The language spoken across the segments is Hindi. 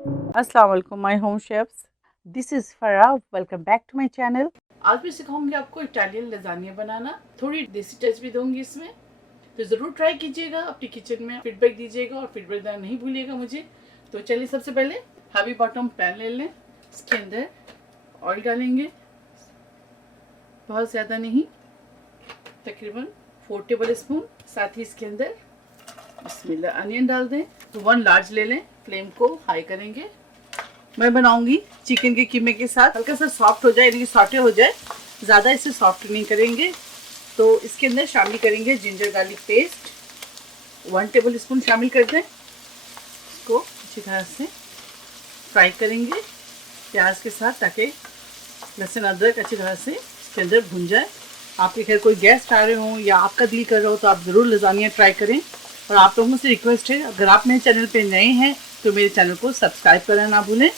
अस्सलाम वालेकुम my home chefs, this is Farah. Welcome back to my channel. आज मैं सिखाऊंगी आपको इटालियन लजानिया बनाना। थोड़ी देसी टच भी दूंगी इसमें, तो ज़रूर ट्राई कीजिएगा। अपनी किचन में फीडबैक दीजिएगा और फीडबैक देना नहीं भूलिएगा मुझे। तो चलिए सबसे पहले हैवी बॉटम पैन ले लें। इसके अंदर ऑयल डालेंगे, बहुत ज़्यादा नहीं, तकरीबन 4 टेबल स्पून। साथ ही इसके अंदर बिस्मिल्लाह अनियन डाल दें। तो 1 लार्ज ले लें। फ्लेम को हाई करेंगे। मैं बनाऊंगी चिकन के कीमे के साथ, हल्का सा सॉफ्ट हो जाए, यानी कि सॉटे हो जाए, ज़्यादा इसे सॉफ्ट नहीं करेंगे। तो इसके अंदर शामिल करेंगे ginger garlic paste 1 table spoon शामिल कर दें। इसको अच्छी तरह से फ्राई करेंगे प्याज के साथ, ताकि लहसुन अदरक अच्छी तरह से इसके अंदर भुन जाए। आपके घर कोई गेस्ट आ रहे हों या आपका दिल कर रहा हो तो आप ज़रूर लजानिया ट्राई करें। और आप लोगों से रिक्वेस्ट है, अगर आप मेरे चैनल पे नए हैं तो मेरे चैनल को सब्सक्राइब करना ना भूलें,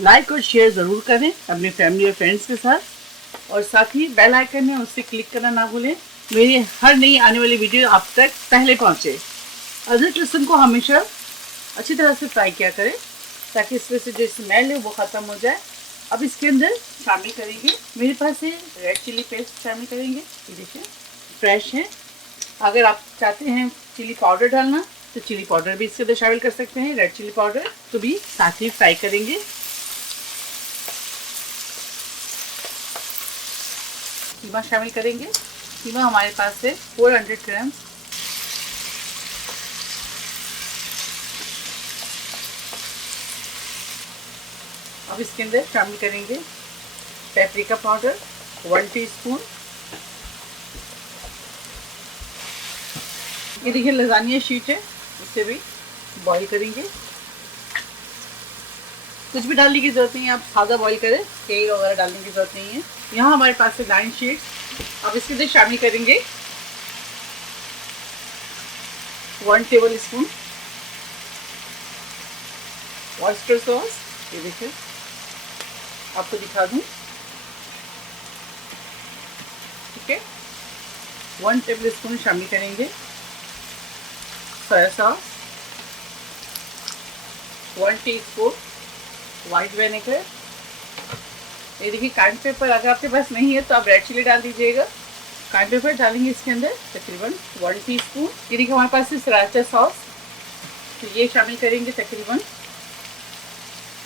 लाइक और शेयर ज़रूर करें अपनी फैमिली और फ्रेंड्स के साथ, और साथ ही बेल आइकन है उससे क्लिक करना ना भूलें, मेरी हर नई आने वाली वीडियो आप तक पहले पहुंचे। अदरक लहसुन को हमेशा अच्छी तरह से फ्राई किया करें, ताकि इसमें से जो स्मेल है वो ख़त्म हो जाए। अब इसके अंदर शामिल करेंगे, मेरे पास है रेड चिली पेस्ट शामिल करेंगे। ये देखिए फ्रेश है। अगर आप चाहते हैं चिली पाउडर डालना तो चिली पाउडर भी इसके अंदर शामिल कर सकते हैं, रेड चिली पाउडर। तो भी साथ ही फ्राई करेंगे। कीमा शामिल करेंगे। कीमा हमारे पास है 400 ग्राम। अब इसके अंदर शामिल करेंगे पेपरिका पाउडर 1 टीस्पून। ये देखिए लजानिया शीट है, इसे भी बॉईल करेंगे। कुछ भी डालने की जरूरत नहीं है, आप सादा बॉईल करें, तेल वगैरह डालने की जरूरत नहीं है। यहाँ हमारे पास है 9 शीट्स। अब इसके अंदर शामिल करेंगे 1 टेबल स्पून ऑयस्टर सॉस। ये देखिए आपको दिखा दूँ, ठीक है। 1 टेबल स्पून शामिल करेंगे soya sauce, 1 teaspoon white vinegar. ये देखिए काइंड पेपर, अगर आपके पास नहीं है तो आप रेड चिली डाल दीजिएगा। काइंड पेपर डालेंगे इसके अंदर तकरीबन 1 टीस्पून। ये देखिए हमारे पास है सराचा सॉस, तो ये शामिल करेंगे तकरीबन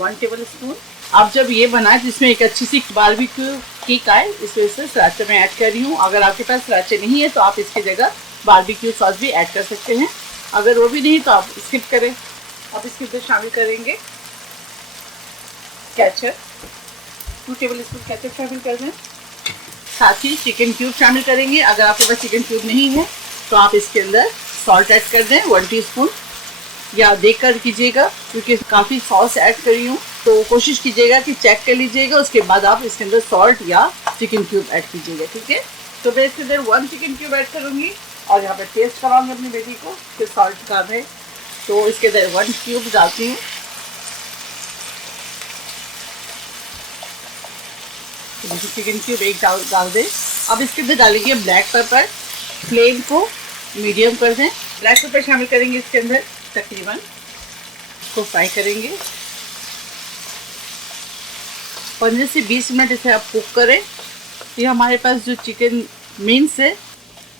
1 टेबल स्पून। आप जब ये बनाए जिसमें एक अच्छी सी बारबेक्यू किक आए, इस वजह से सराचा मैं ऐड कर रही हूँ। अगर आपके पास सराचा नहीं है तो आप इसकी जगह बारबेक्यू सॉस भी ऐड कर सकते हैं। अगर वो भी नहीं तो आप स्किप करें। अब इसके अंदर शामिल करेंगे केचप, 2 टेबल स्पून केचप शामिल कर दें। साथ ही चिकन क्यूब शामिल करेंगे। अगर आपके पास चिकन क्यूब नहीं है तो आप इसके अंदर सॉल्ट ऐड कर दें 1 टीस्पून, या देख कर कीजिएगा, क्योंकि काफ़ी सॉस ऐड करी हूँ, तो कोशिश कीजिएगा कि चेक कर लीजिएगा, उसके बाद आप इसके अंदर सॉल्ट या चिकन क्यूब ऐड कीजिएगा, ठीक है। तो मैं इसके अंदर 1 चिकन क्यूब ऐड करूँगी और यहाँ पर टेस्ट कराऊंगी अपनी बेटी को कि सॉल्ट कम है, तो इसके अंदर 1 क्यूब डालती हूँ। चिकन क्यूब एक डाल दें। अब इसके अंदर डालेंगे ब्लैक पेपर। फ्लेम को मीडियम कर दें। ब्लैक पेपर शामिल करेंगे इसके अंदर, तकरीबन इसको फ्राई करेंगे 15 से 20 मिनट इसे आप कुक करें। ये हमारे पास जो चिकन मीन्स है,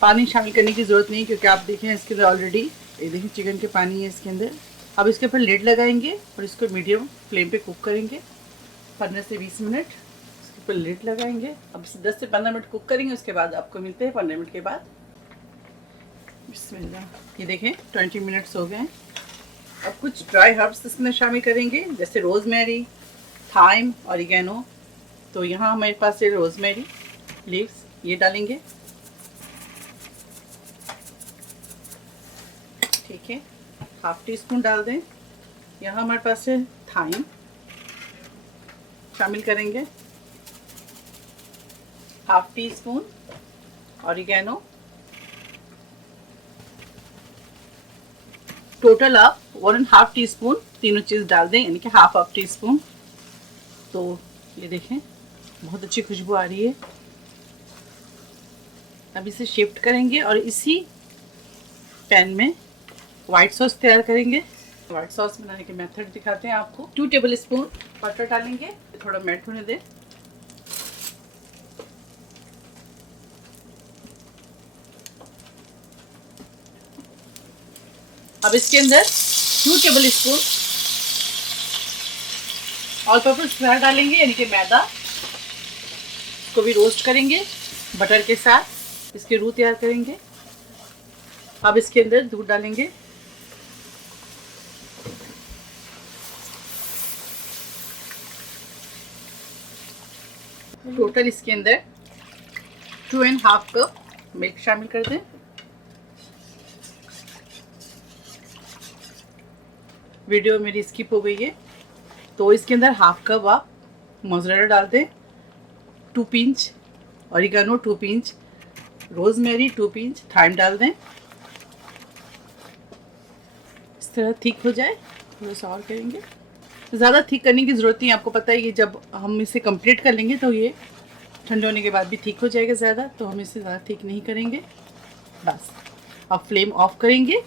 पानी शामिल करने की ज़रूरत नहीं, क्योंकि आप देखें इसके अंदर ऑलरेडी, ये देखिए चिकन के पानी है इसके अंदर। अब इसके ऊपर लिड लगाएंगे और इसको मीडियम फ्लेम पे कुक करेंगे 15 से 20 मिनट। इसके ऊपर लिड लगाएंगे। अब इसे 10 से 15 मिनट कुक करेंगे, उसके बाद आपको मिलते हैं 15 मिनट के बाद। बिस्मिल्लाह, ये देखें 20 मिनट्स हो गए हैं। अब कुछ ड्राई हर्ब्स इसमें शामिल करेंगे, जैसे रोज़मेरी, थाइम, ऑरिगेनो। तो यहाँ हमारे पास है रोज़मेरी लीव्स, ये डालेंगे, ठीक है। 1/2 टीस्पून डाल दें। यहाँ हमारे पास है थाइम, शामिल करेंगे 1/2 टीस्पून ऑरिगेनो। टोटल आप 1.5 टीस्पून तीनों चीज़ डाल दें, यानी कि 1/2 टीस्पून। तो ये देखें बहुत अच्छी खुशबू आ रही है। अब इसे शिफ्ट करेंगे और इसी पैन में वाइट सॉस तैयार करेंगे। व्हाइट सॉस बनाने के मेथड दिखाते हैं आपको। 2 टेबल स्पून बटर डालेंगे, थोड़ा मेल्ट होने दें। अब इसके अंदर 2 table spoon all purpose flower डालेंगे, यानी कि मैदा। इसको भी रोस्ट करेंगे बटर के साथ, इसके रूह तैयार करेंगे। अब इसके अंदर दूध डालेंगे, टोटल इसके अंदर 2.5 कप मिल्क शामिल कर दें। वीडियो मेरी स्किप हो गई है, तो इसके अंदर 1/2 कप आप मोज़रेला डाल दें, 2 pinch oregano, 2 pinch rosemary, 2 pinch thyme डाल दें। इस तरह थिक हो जाए, थोड़ा सा और करेंगे। ज़्यादा थिक करने की ज़रूरत नहीं है, आपको पता है कि जब हम इसे कंप्लीट कर लेंगे तो ये ठंडे होने के बाद भी थिक हो जाएगा ज़्यादा, तो हम इसे ज़्यादा थिक नहीं करेंगे। बस अब फ्लेम ऑफ करेंगे।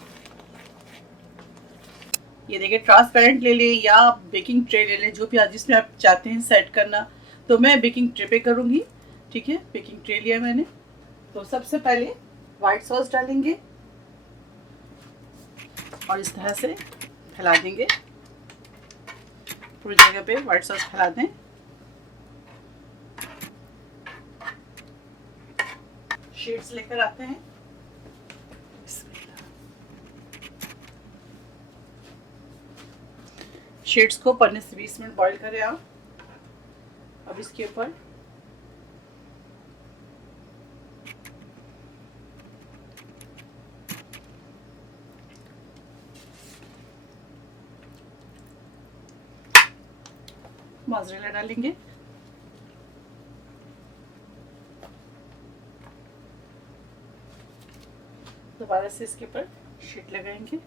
ये देखिए, ट्रांसपेरेंट ले लें या बेकिंग ट्रे ले लें, जो भी आप जिसमें आप चाहते हैं सेट करना। तो मैं बेकिंग ट्रे पे करूँगी, ठीक है। बेकिंग ट्रे लिया मैंने। तो सबसे पहले वाइट सॉस डालेंगे और इस तरह से फैला देंगे, पूरी जगह पे वाइट सॉस फैला दें। शीट्स लेकर आते हैं, शीट्स को 15 से 20 मिनट बॉईल करें आप। अब इसके ऊपर मोज़रेला डालेंगे, दोबारा से इसके ऊपर शीट लगाएंगे।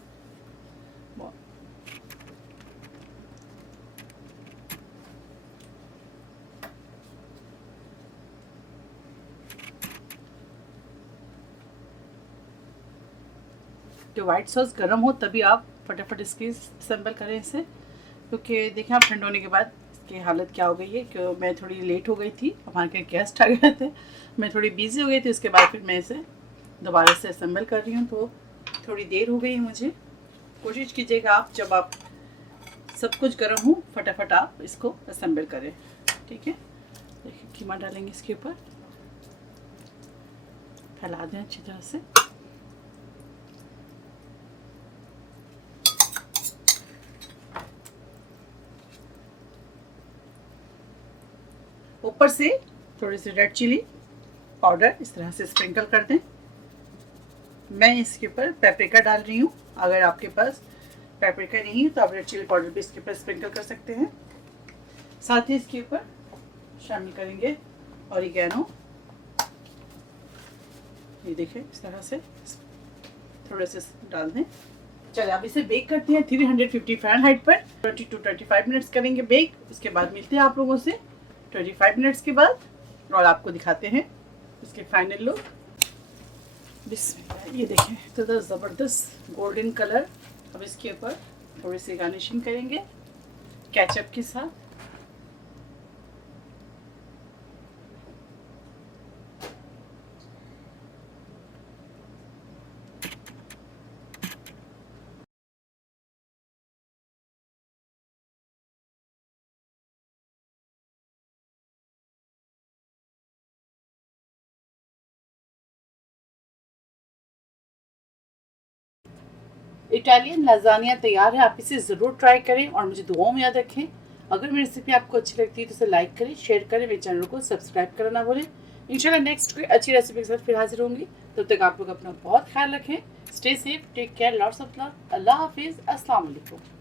कि वाइट सॉस गर्म हो तभी आप फटाफट इसकी असेंबल करें इसे, क्योंकि देखें आप ठंड होने के बाद इसकी हालत क्या हो गई है। कि मैं थोड़ी लेट हो गई थी, हमारे यहाँ गेस्ट आ गए थे, मैं थोड़ी बिजी हो गई थी। उसके बाद फिर मैं इसे दोबारा से असेंबल कर रही हूँ, तो थोड़ी देर हो गई है मुझे। कोशिश कीजिएगा आप जब आप सब कुछ गर्म हो फटाफट आप इसको असेंबल करें, ठीक है। देखिए कीमा डालेंगे इसके ऊपर, फैला दें अच्छी तरह से। ऊपर से थोड़ी सी रेड चिली पाउडर इस तरह से स्प्रिंकल कर दें। मैं इसके ऊपर पेपरिका डाल रही हूँ, अगर आपके पास पेपरिका नहीं है तो आप रेड चिली पाउडर भी इसके ऊपर स्प्रिंकल कर सकते हैं। साथ ही इसके ऊपर शामिल करेंगे ऑरिगेनो, ये देखें इस तरह से थोड़े से डाल दें। चलिए अब इसे बेक करते हैं 350 फ़ारेनहाइट पर 20 to 25 मिनट्स करेंगे बेक। उसके बाद मिलते हैं आप लोगों से 25 मिनट्स के बाद और आपको दिखाते हैं इसके फाइनल लुक। बिस्मिल्लाह, ये देखें तो ज़बरदस्त गोल्डन कलर। अब इसके ऊपर थोड़ी सी गार्निशिंग करेंगे केचप के साथ। इटालियन लाजानिया तैयार है, आप इसे ज़रूर ट्राई करें और मुझे दुआओं में याद रखें। अगर मेरी रेसिपी आपको अच्छी लगती है तो इसे लाइक करें, शेयर करें, मेरे चैनल को सब्सक्राइब करना ना भूलें। इंशाल्लाह नेक्स्ट कोई अच्छी रेसिपी के साथ फिर हाजिर होंगी। तब तक आप लोग अपना बहुत ख्याल रखें। Stay safe, take care, lots of love. अल्लाह हाफिज़, अस्सलाम वालेकुम।